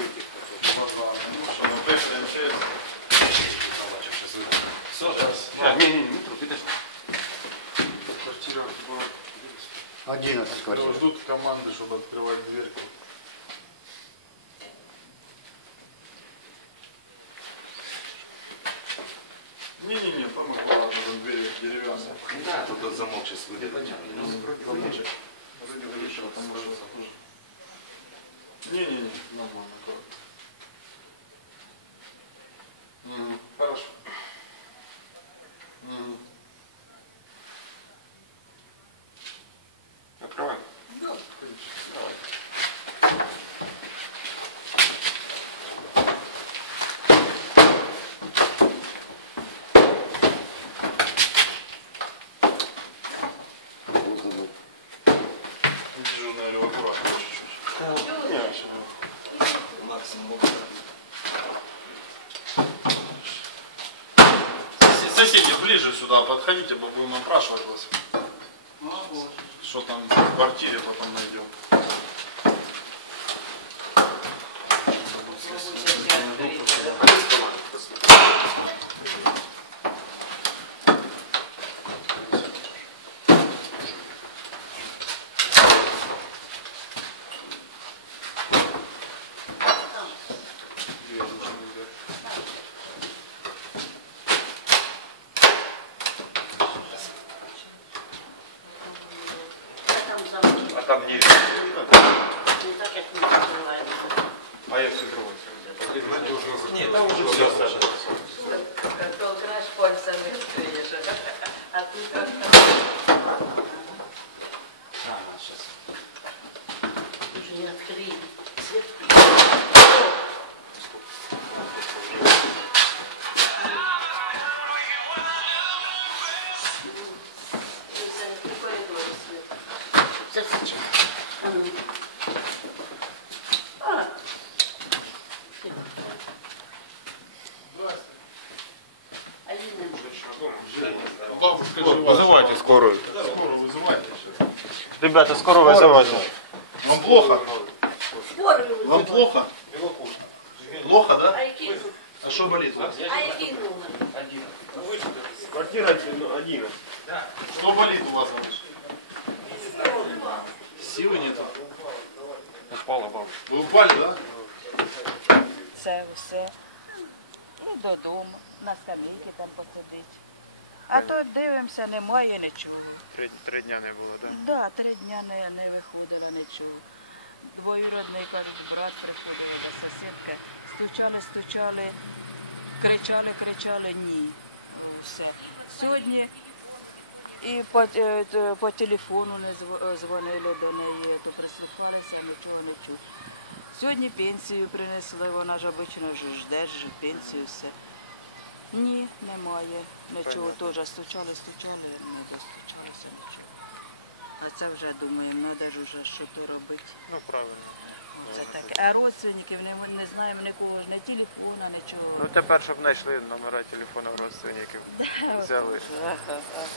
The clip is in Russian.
Ну що, ми вийшли МЧС. Зараз. Так, ні, ні, Дмитро, підеш. Квартира була. 11 квартир. Ждут команды, чтобы открывать дверь. Не-не-не, там их ладно, там двери деревянные. Да, Тут тот замок сейчас выйдет. Вроде вышел, там может Не-не-не, нормально, Сос- Соседи, ближе сюда подходите, мы будем опрашивать вас. Что там в квартире потом найдем. А там не Не так, як ми закриваємо. А я все другое. Ні, там уже все остальное. То краще пальцем не відкриєш. А тут як Ага, сейчас. Уже не відкриє. Вызывайте скорую. Скоро вызывайте. Ребята, скоро вызывайте. Вам плохо? Вам плохо? Плохо, да? А А что болит у вас? а номер? Квартира 11. Что болит у вас? Силы нету. Упала бабушка. Вы упали, да? Це все. І додому, на скамейки там посидить. А то дивимося, немає нічого. Три, три дня не було, так? Да, три дня не, не виходила нічого. Двоюродний, кажуть, брат приходила, сусідка. Стучали, стучали, кричали, кричали, ні. Все. Сьогодні і по, е, по телефону не дзвонили до неї, то прислухалися, нічого не чув. Сьогодні пенсію принесли, вона ж обично ж жде пенсію все. Ні, немає. Нічого теж стучали, стучали, не достучалися нічого. А це вже думаємо, треба ж уже що то робити. Ну, правильно. Це таке. А родственників не, не знаємо нікого, не телефона, нічого. Ну тепер, щоб знайшли номера телефону родственників. Взяли. Ага, ага.